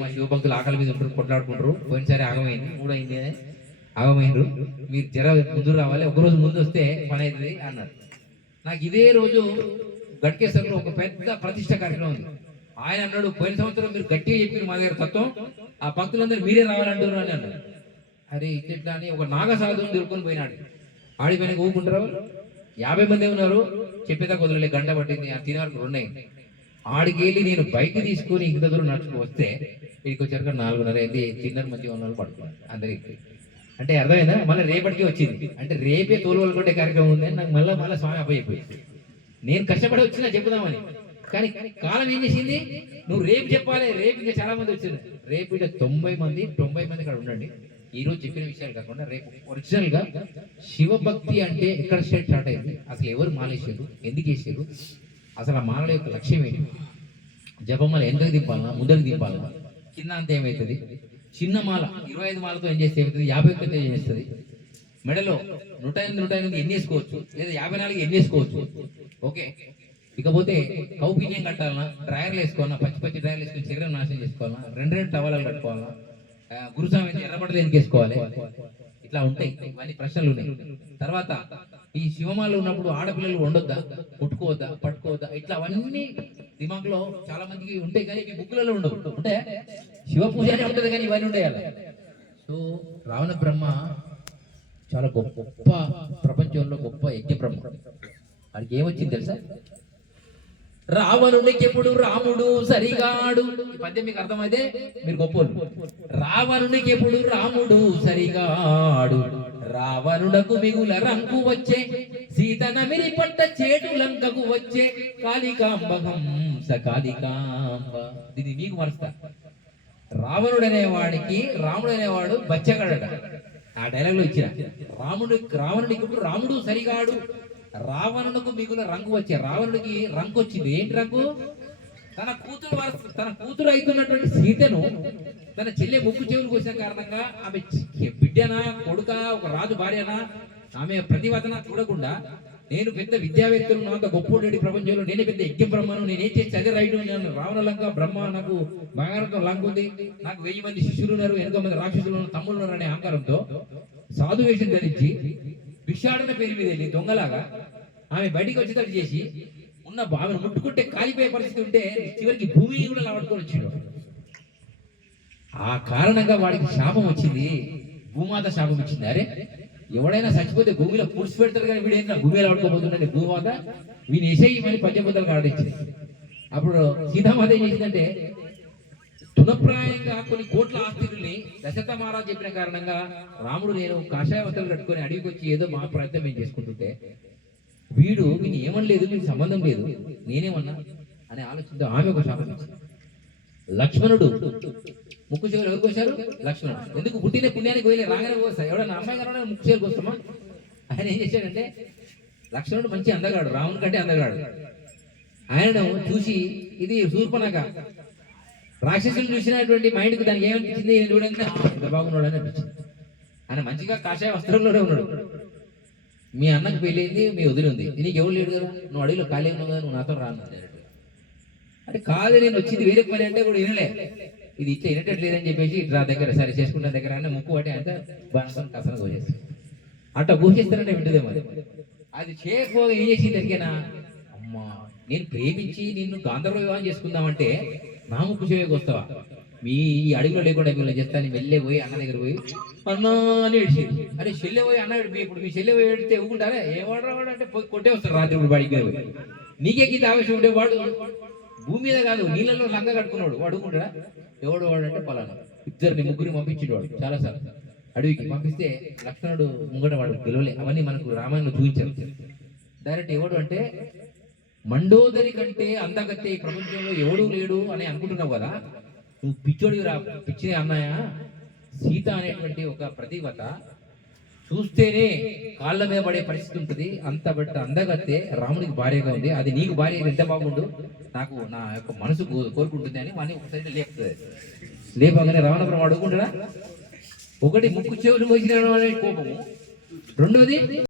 మా శివభక్తులు ఆకలి మీద ఉంటారు, కొట్లాడుకుంటారు. పోయినసారి ఆగమైంది, మూడైంది, ఆగమైనరు. మీరు జర ముందు రావాలి, ఒకరోజు ముందు వస్తే పని అవుతుంది అన్నారు. నాకు ఇదే రోజు గట్కేశ్వరంలో ఒక పెద్ద ప్రతిష్ట కార్యక్రమం ఉంది. ఆయన అన్నాడు, పోయిన సంవత్సరం మీరు గట్టిగా చెప్పారు మా దగ్గర తత్వం, ఆ భక్తులందరూ మీరే రావాలంటారు అని అన్నాడు. అరే ఇట్లా అని ఒక నాగసాధువుని దొరుకుని పోయినాడు. ఆడిపోయిన ఊపుకుంటారు. 50 మంది ఉన్నారు, చెప్పేదా కుదరలే, గంట పట్టింది. ఆ తినవరకు 2 అయింది. ఆడికి వెళ్ళి నేను బైక్ తీసుకొని ఇంత దూరం నడుచుకు వస్తే ఇక్కడికి వచ్చాక 4:30 అయింది. తిన్నర్ మంచిగా ఉన్న పడుకున్నాను అందరికి. అంటే అర్థమైందా? మళ్ళీ రేపటికి వచ్చింది. అంటే రేపే తోలువలు కొట్టే కార్యక్రమం ఉంది. నాకు మళ్ళీ స్వామి అప్పయిపోయింది. నేను కష్టపడి వచ్చినా చెప్పుదామని, కానీ కాలం ఏం చేసింది, నువ్వు రేపు చెప్పాలి. రేపు ఇంకా చాలా మంది వచ్చింది. రేపు ఇక 90 మంది అక్కడ ఉండండి. ఈ రోజు చెప్పిన విషయాలు కాకుండా రేపు ఒరిజినల్ గా శివభక్తి అంటే ఎక్కడ స్టార్ట్ అయింది, అసలు ఎవరు మాలేసారు, ఎందుకు వేసారు, అసలు ఆ మాలల యొక్క లక్ష్యం ఏంటి, జపమాల ఎందుకు దింపాలన్నా, ముందరికి దింపాలన్నా, కింద అంత ఏమవుతుంది, చిన్న మాల 25 మాలతో ఏం చేస్తే ఏమవుతుంది, 51 ఏం చేస్తుంది, మెడలో 108 ఎన్ని వేసుకోవచ్చు, లేదా 54 ఎన్ని వేసుకోవచ్చు. ఓకే, ఇకపోతే కౌపిన్యం కట్టాలన్నా, డ్రాయర్లు వేసుకోవాలన్నా, పచ్చి డ్రాయర్లు వేసుకొని శరీరం నాశనం చేసుకోవాలన్నా, 2 టవలాలు కట్టుకోవాలన్నా, గురుస్వామి ఎర్రబట్టలు ఎందుకు వేసుకోవాలి, ఇట్లా ఉంటాయి. ఇవన్నీ ప్రశ్నలు ఉన్నాయి. తర్వాత ఈ శివమాలు ఉన్నప్పుడు ఆడపిల్లలు వండొద్దా, పుట్టుకోవద్దా, పట్టుకోవద్దా, ఇట్లా అవన్నీ దిమాగ్లో చాలా మందికి ఉంటాయి, కానీ మీ బుక్కులలో ఉండవు. అంటే శివ పూజ అనే ఉంటుంది, కానీ ఇవన్నీ ఉండేయాలి. సో రావణ బ్రహ్మ చాలా గొప్ప, ప్రపంచంలో గొప్ప యజ్ఞ బ్రహ్మ. వాడికి ఏమొచ్చింది తెలుసా, రావణునికి ఎప్పుడు రాముడు సరిగాడు. ఈ పద్యం మీకు అర్థమైతే మీరు గొప్పోళ్ళు. రావణునికి ఎప్పుడు రాముడు సరిగాడు, రావణుడకు మిగుల రంకు వచ్చే, సీత నమిరి పట్ట చేటు లంకకు వచ్చే, కాళికాంబ హంస కాళికాంబ. దీన్ని మీకు మరుస్తా. రావణుడు అనేవాడికి రాముడు అనేవాడు బచ్చగాడట. ఆ డైలాగ్ లో ఇచ్చిన రావణుడికి ఇప్పుడు రాముడు సరిగాడు, రావణునకు మిగుల రంగు వచ్చే. రావణుడికి రంగు వచ్చింది. ఏంటి రంగు? తన కూతురు అవుతున్నటువంటి సీతను తన చెల్లె ముక్కు చెవులు కోసిన కారణంగా ఆమె బిడ్డనా, కొడుక, ఒక రాజు భార్యనా, ఆమె ప్రతివదన చూడకుండా, నేను పెద్ద విద్యావేత్తలు, నాకు గొప్ప ప్రపంచంలో నేనే పెద్ద యజ్ఞ బ్రహ్మను, నేనేం చేసి అదే రైట్, నేను రావణ లంక బ్రహ్మ, నాకు బంగారంతో లంక ఉంది, నాకు 1000 మంది శిష్యులు ఉన్నారు, 8 మంది రాక్షసులు ఉన్నారు, తమ్ముళ్ళు ఉన్నారు అనే అహంకారంతో సాధు వేషం ధరించి భిక్షాటన పేరు మీద వెళ్ళి దొంగలాగా ఆమె బయటికి వచ్చేటట్టు చేసి ఉన్న ఆమెను ముట్టుకుంటే కాలిపోయే పరిస్థితి ఉంటే చివరికి భూమిని కూడా లావట్టుకొని వచ్చిండు. ఆ కారణంగా వాడికి శాపం వచ్చింది, భూమాత శాపం ఇచ్చింది. అరే ఎవడైనా చచ్చిపోతే భూమిలో పురుషు పెడతారు, కానీ వీడు ఏంటో భూమిలో ఆడుకోబోతుండే భూమాత వీని వేసేయి మళ్ళీ పంచభూతాలకు ఆడించింది. అప్పుడు సీతామాత ఏం చేసిందంటే, తునప్రాయంగా కొన్ని కోట్ల ఆస్తిని దశరథ మహారాజు చెప్పిన కారణంగా రాముడు నేను కాషాయ వస్త్రాలు కట్టుకొని అడిగికి వచ్చి ఏదో మా ప్రయత్నం మేము చేసుకుంటుంటే, వీడు వీని ఏమనలేదు, వీనికి సంబంధం లేదు, నేనేమన్నా అనే ఆలోచనతో ఆమె ఒక శాపం ఇచ్చింది. లక్ష్మణుడు ముక్కు చెవులు ఎవరికి వచ్చారు? లక్ష్మణుడు. ఎందుకు? పుట్టిన పుణ్యానికి పోయి రాగానే కోస్తా, ఎవడన్నా అమ్మాయి కన్నా ముక్కు చెవులకు వస్తామా? ఆయన ఏం చేశాడంటే, లక్ష్మణుడు మంచి అందగాడు, రాముని కంటే అందగాడు. ఆయనను చూసి ఇది శూర్పణఖ రాక్షసులు చూసినటువంటి మైండ్కి దానికి ఏమనిపించింది, నేను చూడండి ఎంత బాగున్నాడు అని అనిపించింది. ఆయన మంచిగా కాషాయ వస్త్రంలోనే ఉన్నాడు. మీ అన్నకు పెళ్ళింది, మీ వదిలి ఉంది, నీకు ఎవరు లేడు కదా, నువ్వు అడవిలో ఖాళీ ఉన్నావు కదా, నువ్వు నాతో రాను అంటే, కాదు నేను వచ్చింది వేరే పని అంటే కూడా వినలే, ఇది ఇట్లా వినట్లేదని చెప్పేసి ఇట్లా దగ్గర సరే చేసుకున్న దగ్గర అన్న ముక్కు పట్టి అంతా బాగా కసన కోసేస్తుంది. అట్లా ఘోషిస్తారంటే వింటదే మరి. అది చేయకపోగా ఏం చేసింది ఎరికేనా, అమ్మా నేను ప్రేమించి నిన్ను గాంధర్వ వివాహం చేసుకుందామంటే నా ముక్కు చెవికి వస్తావా, మీ ఈ అడవిలో లేకుండా మిమ్మల్ని చేస్తాను. వెళ్ళే పోయి అన్న దగ్గర పోయి అన్నా అని ఏడిచింది. అరే చెల్లె పోయి అన్న ఇప్పుడు మీ చెల్లె పోయి ఏడితే ఊకుంటారా, ఏవాడు అంటే పోయి కొట్టే వస్తారు రాత్రి ఇప్పుడు వాడికి పోయి. నీకే గీత ఆవేశం ఉంటే వాడు భూమి మీద కాదు నీళ్ళలో లంగ కట్టుకున్నాడు, వాడు ఊకుంటాడా? ఎవడు వాడు అంటే పలానా. ఇద్దరిని ముగ్గురిని పంపించిండు వాడు చాలాసార్లు అడవికి. పంపిస్తే లక్ష్మణుడు ముంగట వాడు గెలవలే. అవన్నీ మనకు రామాయణంలో చూపించారు. డైరెక్ట్ ఎవడు అంటే, మండోదరి కంటే అందగత్తే ఈ ప్రపంచంలో ఎవడూ లేడు అని అనుకుంటున్నావు కదా, నువ్వు పిచ్చోడివి రా, పిచ్చి అన్నయ్య. సీత అనేటువంటి ఒక ప్రతివత చూస్తేనే కాళ్ళ మీద పడే పరిస్థితి ఉంటుంది, అంత బట్ అందగత్తే రాముడికి భార్యగా ఉంది, అది నీకు భార్య ఎంత బాగుండు, నాకు నా యొక్క మనసు కోరుకుంటుంది అని వాడిని ఒకసారి లేపుతుంది. లేపగానే రావణ అడుగుకుంటాడా, ఒకటి ముక్కు చెవులు పోసిన కోపము, రెండోది